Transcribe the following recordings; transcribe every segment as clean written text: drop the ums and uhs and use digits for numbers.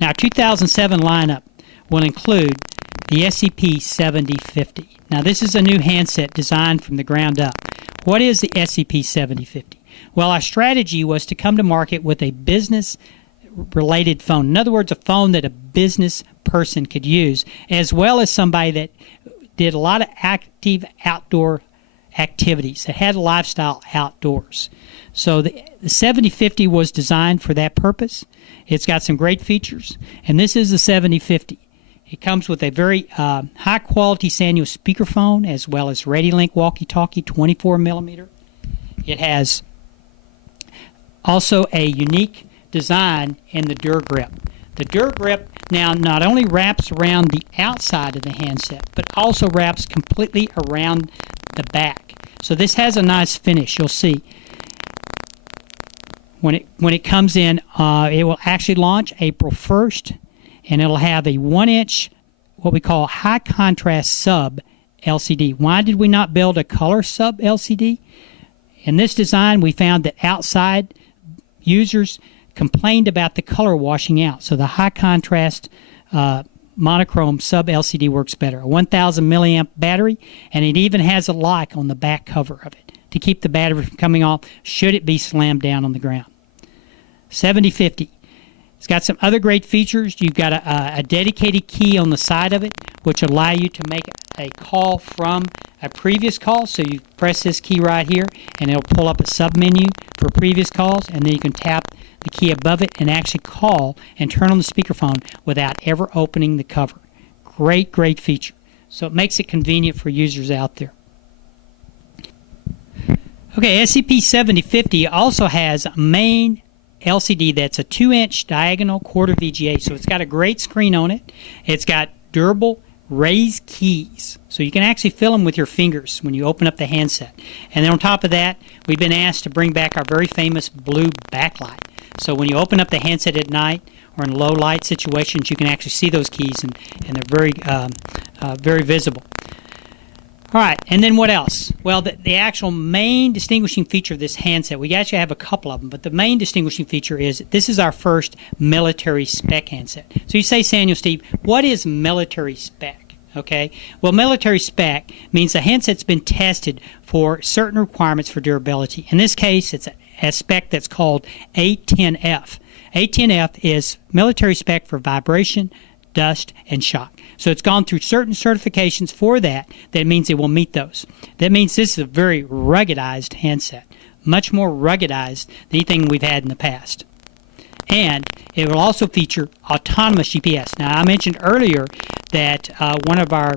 Now, our 2007 lineup will include the SCP-7050. Now, this is a new handset designed from the ground up. What is the SCP-7050? Well, our strategy was to come to market with a business-related phone. In other words, a phone that a business person could use, as well as somebody that did a lot of active outdoor activities, that had a lifestyle outdoors. So the 7050 was designed for that purpose. It's got some great features, and this is the 7050. It comes with a very high-quality Sanyo speakerphone, as well as RadioLink walkie-talkie, 24 millimeter. It has also a unique design in the Dur Grip. The Dur Grip now not only wraps around the outside of the handset, but also wraps completely around the back. So this has a nice finish, you'll see. When it comes in, it will actually launch April 1st, and it'll have a 1-inch, what we call high contrast sub LCD. Why did we not build a color sub LCD? In this design, we found that outside users complained about the color washing out. So the high contrast monochrome sub LCD works better. A 1000 milliamp battery, and it even has a lock on the back cover of it to keep the battery from coming off should it be slammed down on the ground. 7050. It's got some other great features. You've got a dedicated key on the side of it, which will allow you to make a call from a previous call. So you press this key right here, and it'll pull up a sub-menu for previous calls, and then you can tap the key above it and actually call and turn on the speakerphone without ever opening the cover. Great, great feature. So it makes it convenient for users out there. Okay, SCP-7050 also has a main LCD that's a 2-inch diagonal quarter VGA, so it's got a great screen on it. It's got durable raised keys, so you can actually fill them with your fingers when you open up the handset. And then on top of that, we've been asked to bring back our very famous blue backlight. So when you open up the handset at night or in low light situations, you can actually see those keys, and they're very visible. All right, and then what else? Well, the actual main distinguishing feature of this handset, we actually have a couple of them, but the main distinguishing feature is this is our first military spec handset. So you say, Sanyo, Steve, what is military spec? Okay, well, military spec means the handset's been tested for certain requirements for durability. In this case, it's a spec that's called A10F. A10F is military spec for vibration, dust, and shock. So it's gone through certain certifications for that. That means it will meet those. That means this is a very ruggedized handset, much more ruggedized than anything we've had in the past. And it will also feature autonomous GPS. Now, I mentioned earlier that one of our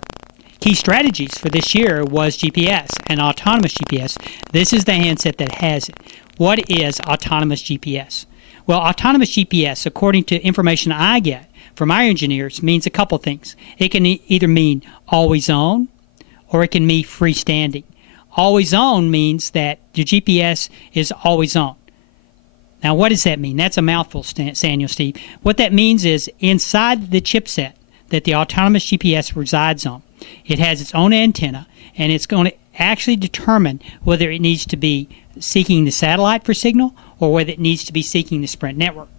key strategies for this year was GPS and autonomous GPS. This is the handset that has it. What is autonomous GPS? Well, autonomous GPS, according to information I get from our engineers, means a couple things. It can either mean always on, or it can mean freestanding. Always on means that your GPS is always on. Now, what does that mean? That's a mouthful, Sanyo, Steve. What that means is inside the chipset that the autonomous GPS resides on, it has its own antenna, and it's going to actually determine whether it needs to be seeking the satellite for signal or whether it needs to be seeking the Sprint network.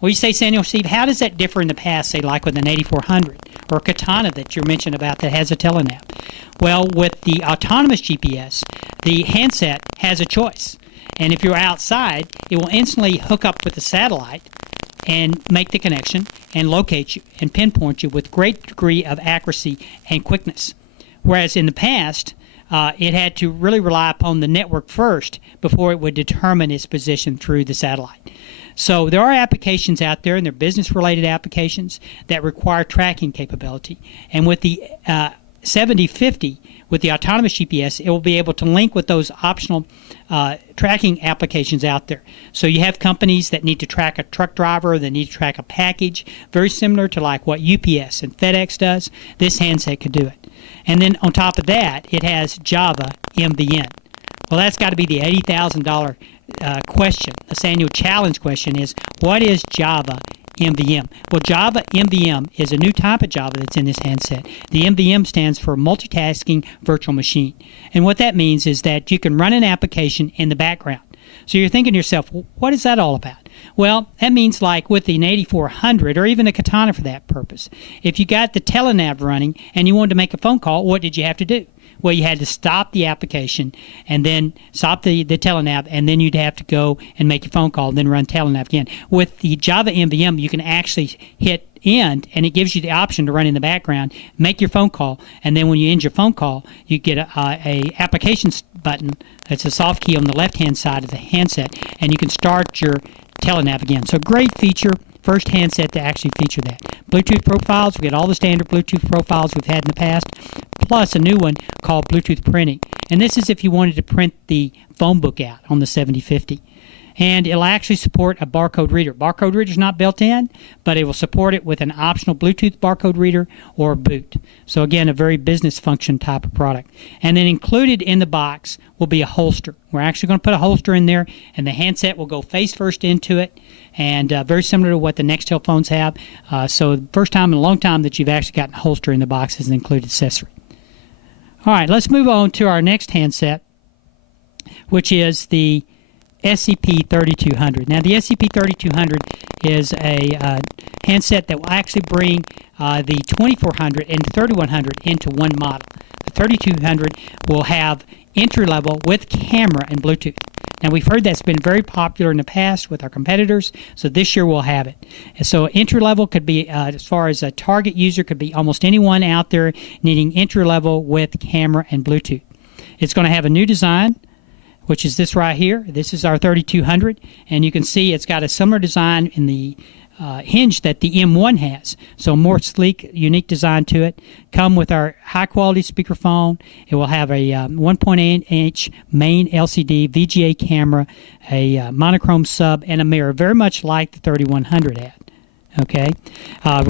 Well, you say, Sanyo, Steve, how does that differ in the past, say, like with an 8400 or a Katana that you mentioned about that has a telenav? Well, with the autonomous GPS, the handset has a choice. And if you're outside, it will instantly hook up with the satellite and make the connection and locate you and pinpoint you with great degree of accuracy and quickness. Whereas in the past, it had to really rely upon the network first before it would determine its position through the satellite. So there are applications out there, and they're business-related applications that require tracking capability. And with the 7050, with the autonomous GPS, it will be able to link with those optional tracking applications out there. So you have companies that need to track a truck driver, that need to track a package, very similar to like what UPS and FedEx does. This handset could do it. And then on top of that, it has Java MVN. Well, that's got to be the $80,000 question. The Sanyo challenge question is, what is Java MVM? Well, Java MVM is a new type of Java that's in this handset. The MVM stands for Multitasking Virtual Machine. And what that means is that you can run an application in the background. So you're thinking to yourself, well, what is that all about? Well, that means like with the 8400 or even a Katana for that purpose, if you got the telenav running and you wanted to make a phone call, what did you have to do? Well, you had to stop the application and then stop the telenav, and then you'd have to go and make your phone call and then run telenav again. With the Java MVM, you can actually hit end, and it gives you the option to run in the background, make your phone call, and then when you end your phone call, you get a applications button that's a soft key on the left-hand side of the handset, and you can start your telenav again. So great feature. First handset to actually feature that. Bluetooth profiles, we got all the standard Bluetooth profiles we've had in the past, plus a new one called Bluetooth printing. And this is if you wanted to print the phone book out on the 7050. And it'll actually support a barcode reader. Barcode reader is not built in, but it will support it with an optional Bluetooth barcode reader or boot. So again, a very business function type of product. And then included in the box will be a holster. We're actually going to put a holster in there, and the handset will go face first into it, and very similar to what the Nextel phones have. So the first time in a long time that you've actually gotten a holster in the box as an included accessory. All right, let's move on to our next handset, which is the SCP-3200. Now, the SCP-3200 is a handset that will actually bring the 2400 and the 3100 into one model. The 3200 will have entry-level with camera and Bluetooth. Now, we've heard that's been very popular in the past with our competitors, so this year we'll have it. And so entry-level could be, as far as a target user, could be almost anyone out there needing entry-level with camera and Bluetooth. It's going to have a new design, which is this right here. This is our 3200, and you can see it's got a similar design in the hinge that the M1 has. So more sleek, unique design to it. Come with our high-quality speakerphone. It will have a 1.8-inch main LCD VGA camera, a monochrome sub, and a mirror, very much like the 3100 had. Okay,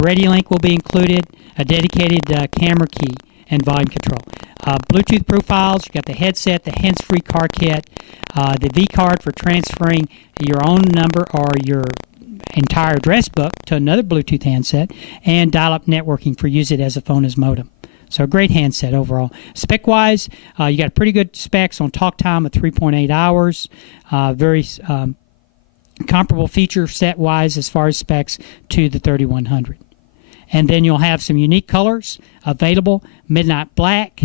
Radio Link will be included, a dedicated camera key, and volume control. Bluetooth profiles, you've got the headset, the hands-free car kit, the V card for transferring your own number or your entire address book to another Bluetooth handset, and dial-up networking for use it as a phone as modem. So a great handset overall. Spec-wise, you got pretty good specs on talk time of 3.8 hours, very comparable feature set-wise as far as specs to the 3100. And then you'll have some unique colors available: midnight black,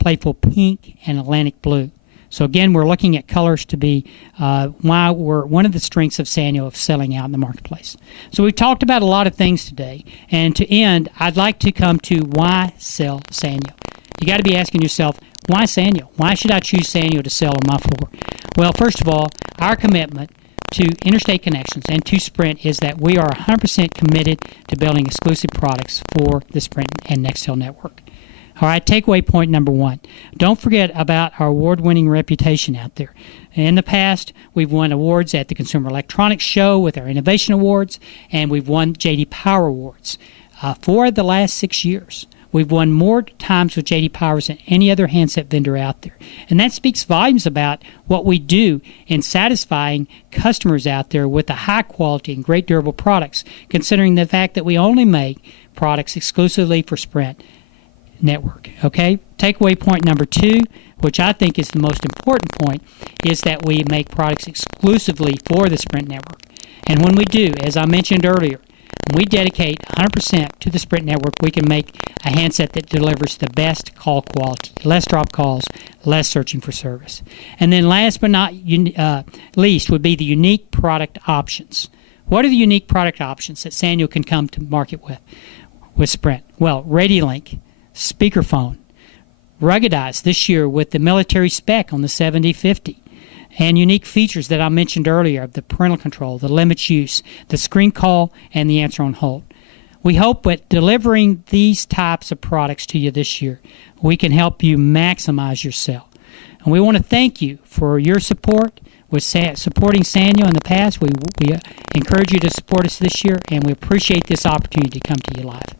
playful pink, and Atlantic blue. So again, we're looking at colors to be why we're one of the strengths of Sanyo of selling out in the marketplace. So we've talked about a lot of things today, and to end, I'd like to come to why sell Sanyo. You got to be asking yourself, why Sanyo? Why should I choose Sanyo to sell on my floor? Well, first of all, our commitment to interstate connections and to Sprint is that we are 100% committed to building exclusive products for the Sprint and Nextel network. All right, takeaway point number one. Don't forget about our award-winning reputation out there. In the past, we've won awards at the Consumer Electronics Show with our Innovation Awards, and we've won J.D. Power Awards. For the last 6 years, we've won more times with J.D. Power than any other handset vendor out there. And that speaks volumes about what we do in satisfying customers out there with the high quality and great durable products, considering the fact that we only make products exclusively for Sprint network. Okay, takeaway point number two, which I think is the most important point, is that we make products exclusively for the Sprint network. And when we do, as I mentioned earlier, when we dedicate 100% to the Sprint network, we can make a handset that delivers the best call quality, less drop calls, less searching for service. And then last but not least would be the unique product options. What are the unique product options that Sanyo can come to market with Sprint? Well, Radio Link, speakerphone, ruggedized this year with the military spec on the 7050, and unique features that I mentioned earlier of the parental control, the limits use, the screen call, and the answer on hold. We hope that delivering these types of products to you this year, we can help you maximize your sale. And we want to thank you for your support with supporting Sanyo in the past. We encourage you to support us this year, and we appreciate this opportunity to come to you live.